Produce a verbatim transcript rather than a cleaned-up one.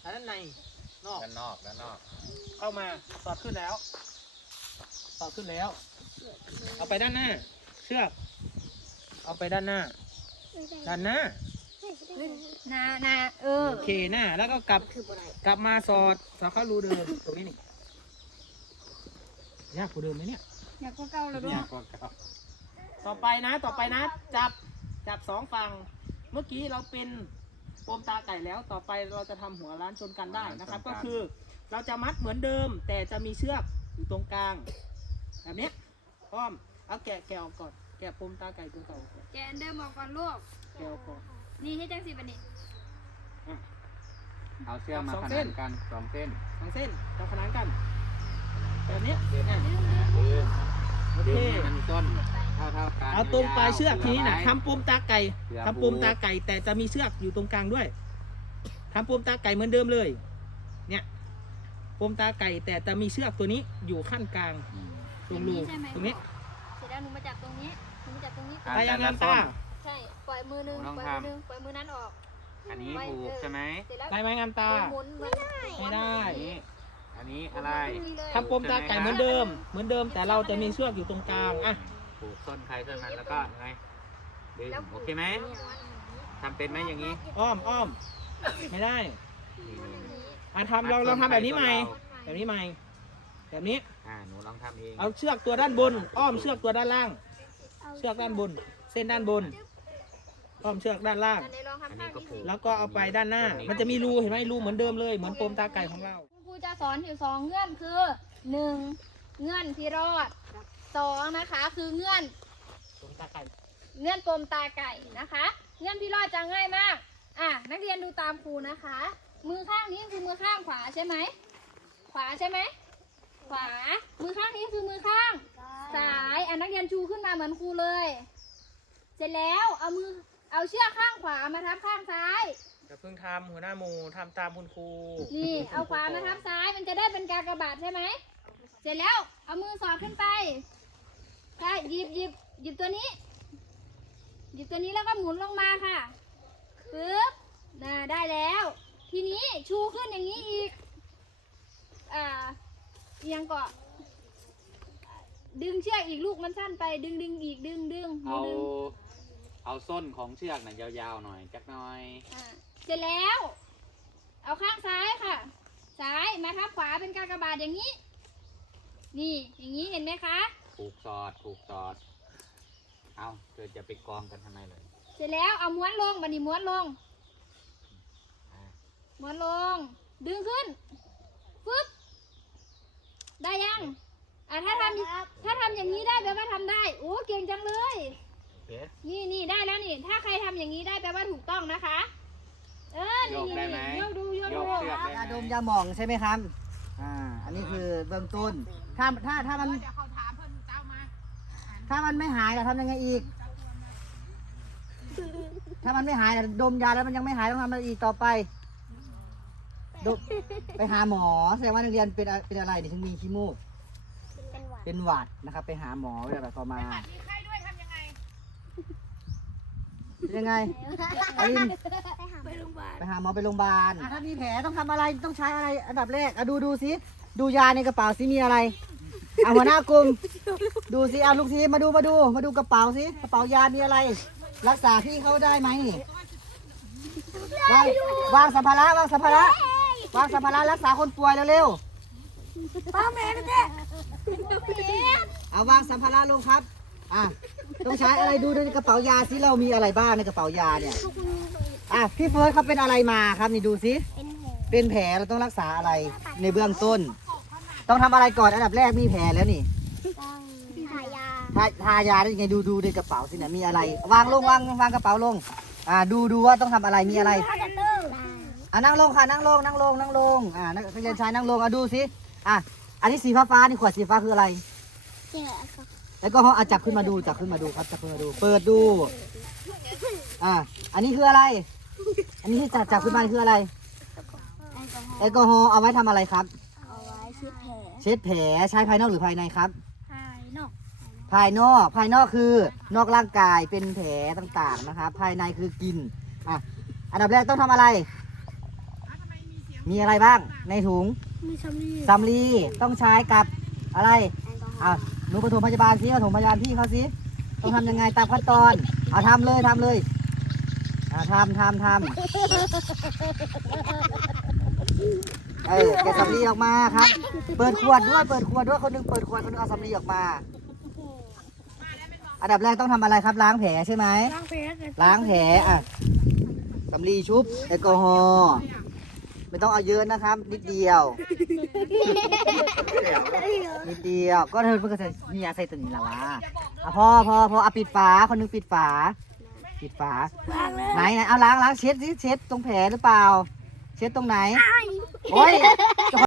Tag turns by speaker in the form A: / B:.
A: ด้านในนอก
B: ด้านนอกด้านนอก
A: เข้ามาสอดขึ้นแล้วสอดขึ้นแล้วเอาไปด้านหน้าเชือกเอาไปด้านหน้าด้านหน้า
C: นานาเออ
A: โอเคหน้าแล้วก็กลับกลับมาสอดสอดเข้ารูเดิมตรงนี้นี่ยากกว่าเดิมไหมเนี่ย
C: อยากก็เก่าแล้วด้ว
B: เนี่ย ยกว่าเก่า
A: ต่อไปนะต่อไปนะจับจับสองฝั่งเมื่อกี้เราเป็นปมตาไก่แล้วต่อไปเราจะทำหัวร้านชนกันได้นะครับ ก็คือเราจะมัดเหมือนเดิม แต่จะมีเชือกอยู่ตรงกลางแบบนี้พร้อมเอาแกะแกะออกก่อนแกะปมตาไก่ตัวเก่าก่อน
C: แกนเดิมออกก่อนลูก
A: แกะออกก่อน
C: นี่ให้จังสิบันนี้
B: เอาเชือกมาขนานกันสองเส้น
A: สองเส้นจะขนานกันแบบนี้
B: เส้น
A: อ่ะ
B: ดึง
A: โอ
B: ดึ
A: เค
B: งให้มันต้นเท่าเท่ากัน
A: เอาตรงปลายเชือกทีนี้นะ
B: ไว้
A: ทำปมตาไก่
B: เสือ
A: ทำปมตาไก่แต่จะมีเชือกอยู่ตรงกลางด้วยทำปมตาไก่เหมือนเดิมเลย เนี่ยปมตาไก่แต่จะมีเชือกตัวนี้อยู่ขั้นกลาง
B: อืม
A: ตรงรูตรงนี้
C: เสร็จแล้วหนูมาจับตรงนี้หนูมาจับตรงนี้
A: ไปยังงามตา
C: ใช่ปล่อยมือนึงปล่อยมือนึงปล่อยมือนั้นออก
B: อันนี้ผูกใช่ไหม
C: เสร็จแล้ว
A: ได้ไหมงามตา
C: หมุนไม่ได้
A: ไม่ได้
B: อันนี้อันนี้อะไร
A: ทำปมตาไก่เหมือนเดิม เหมือนเดิมแต่เราจะมีเชือกอยู่ตรงกลางอ่ะ
B: ผูกส้นใครส้นมันแล้วก็ยังไงดึงโอเคไหมทำเป็นไหมอย่างนี้
A: อ้อมอ้อมไม่ได้
B: นี่
A: อ่ะทำลองลองทำแบบนี้ใหม่แบบนี้ใหม่แบบนี้
B: อ่าหนูลองทำเอง
A: เอาเชือกตัวด้านบน อ้อมเชือกตัวด้านล่าง เชือกด้านบน เส้นด้านบน อ้อมเชือกด้านล่าง
C: อันนี้ลอง
B: อัน
C: ทำ
B: นี้
C: ท่า
B: ก็
C: นี้
B: ผูก
A: แล้วก็เอาไปด้านหน้า มันจะมีรูเห็นไหมรูเหมือนเดิมเลย เหมือนปมตาไก่ของเรา
C: คุณครูจะสอนอยู่สองเงื่อนคือหนึ่งเงื่อนที่รอดสองนะคะคือเงื่อน
A: ปมตาไก่
C: เงื่อนปมตาไก่นะคะ เงื่อนพี่รอดจะง่ายมาก อ่ะนักเรียนดูตามครูนะคะ มือข้างนี้คือมือข้างขวาใช่ไหม ขวาใช่ไหม ขวา มือข้างนี้คือมือข้างซ้ายอ่ะนักเรียนชูขึ้นมาเหมือนครูเลย เสร็จแล้วเอามือเอาเชือกข้างขวามาทับข้างซ้าย
A: จะเพิ่งทำหัวหน้าหมูทำตามคุณครู
C: นี่เอาขวามาทับซ้ายมันจะได้เป็นกากบาทใช่ไหม เสร็จแล้วเอามือสอดขึ้นไปใช่หยิบหยิบหยิบตัวนี้ หยิบตัวนี้แล้วก็หมุนลงมาค่ะปึ๊บน่าได้แล้ว ทีนี้ชูขึ้นอย่างนี้อีก อ่าเอียงเกาะดึงเชือกอีกลูกมันสั้นไปดึงดึงอีกดึงดึง
B: เอา
C: ดึง
B: เอาส้นของเชือกน่ะยาวๆหน่อยจักหน่อย
C: อ่าเสร็จแล้ว เอาข้างซ้ายค่ะ ซ้ายมาทับขวาเป็นกากบาทอย่างนี้ นี่อย่างนี้เห็นไหมคะ
B: ผูกสอดผูกสอดเอาเกิดจะไปกองกันทำไมเลย
C: เสร็จแล้วเอาม้วนลงบันนี้ม้วนลง
B: อ่า
C: ม้วนลง ดึงขึ้นฟึบได้ยังอ่ะถ้าทำถ้าทำอย่างนี้ได้แปลว่าทำได้โอ้เก่งจังเลย
B: โอเค
C: นี่นี่ได้แล้วนี่ ถ้าใครทำอย่างนี้ได้แปลว่าถูกต้องนะคะ เออ
B: โย
C: นี่
B: กได้ไหม
C: นี่โยกดูโยก
B: โย
C: ดู
B: กเชือกได้ไหม
D: ยาดมยาหม่องใช่ไหมครับ อ่า อันนี้คือเบื้องต้น ถ้าถ้าถ้ามันถ้ามันไม่หายเราทำยังไงอีก ถ้ามันไม่หายดมยาแล้วมันยังไม่หายต้องทำอะไรอีกต่อไปดมไปหาหมอแสดงว่านักเรียนเป็นเป็นอะไรนี่ถึงมีขี้มูก เป็นหวัดนะครับ ไปหาหมอเวลาต่อมาเป็นยังไงอลิน
C: ไปโรงพยาบาล
D: ไปหาหมอไปโรงพยาบาลถ้ามีแผลต้องทำอะไรต้องใช้อะไรอันดับแรกอะดูดูสิดูยาในกระเป๋าสิมีอะไรเอาหัวหน้ากลุ่มดูสิเอาลูกทีมมาดูมาดูมาดูกระเป๋าสิกระเป๋ายามีอะไร รักษาพี่เขาได้ไหมนี่วางวางสัมภาระวางสัมภาระวางสัมภาระรักษาคนป่วยเร็วๆป้าแม่เจ๊เอาวางสัมภาระลงครับอ่ะต้องใช้อะไรดูในกระเป๋ายาสิเรามีอะไรบ้างในกระเป๋ายาเนี่ยอ่ะพี่เฟิร์สเขาเป็นอะไรมาครับนี่ดูสิเป็นแผลเราต้องรักษาอะไรในเบื้องต้น ต้องทำอะไรก่อนอันดับแรกมีแผลแล้วนี่
C: ถ่ายยา
D: ทาทายาได้ยังไงดูดูในกระเป๋าสิเนี่ยมีอะไร วางลงวางวางกระเป๋าลงอ่าดูดูว่าต้องทำอะไรมีอะไรอ่านั่งลงค่ะนั่งลงนั่งลงนั่งลงอ่านักเรียนชายนั่งลงอ่ะดูสิอ่ะอันนี้สีฟ้าฟ้านี่ขวดสีฟ้าคืออะไรแล้วก็เขาอาจับขึ้นมาดูจับขึ้นมาดูครับจับขึ้นมาดู เปิดดูอ่าอันนี้คืออะไร อันนี้ที่จับจับขึ้นมาคืออะไรแอลกอฮอล์เอาไว้ทำอะไรครับ
C: เอาไว้เช็ดแผล
D: เช็ดแผลใช้ภายนอกหรือภายในครับ
C: ภายนอก
D: ภายนอกภายนอกคือนอกร่างกายเป็นแผลต่างๆนะครับภายในคือกินอ่ะอันดับแรกต้องทำอะไรมีอะไรบ้างในถุง
C: มีสำลี
D: สำลีต้องใช้กับอะไรอ่ะหนูปฐมพยาบาลสิปฐมพยาบาลพี่เขาสิต้องทำยังไงตามขั้นตอนเอาทำเลยทำเลยอ่ะทำทำทำเออแกะสำลีออกมาครับ เปิดขวดด้วยเปิดขวดด้วยคนหนึงเปิดขวดคนหนึงเอาสำลีออกมา อันดับแรกต้องทำอะไรครับล้างแผลใช่ไหม
C: ล้างแผล
D: ล้างแผลอ่ะสำลีชุบแอลกอฮอล์ไม่ต้องเอาเยอะนะครับ นิดเดียว นิดเดียวก็เธอเพิ่งจะใส่มียาใส่ตัวนี้แล้ววะอ่ะพอพอพอเอาปิดฝาคนหนึงปิดฝา ปิดฝาไหนไหนเอาล้างล้างเช็ดสิเช็ดตรงแผลหรือเปล่า เช็ดตรงไหนโอ้ย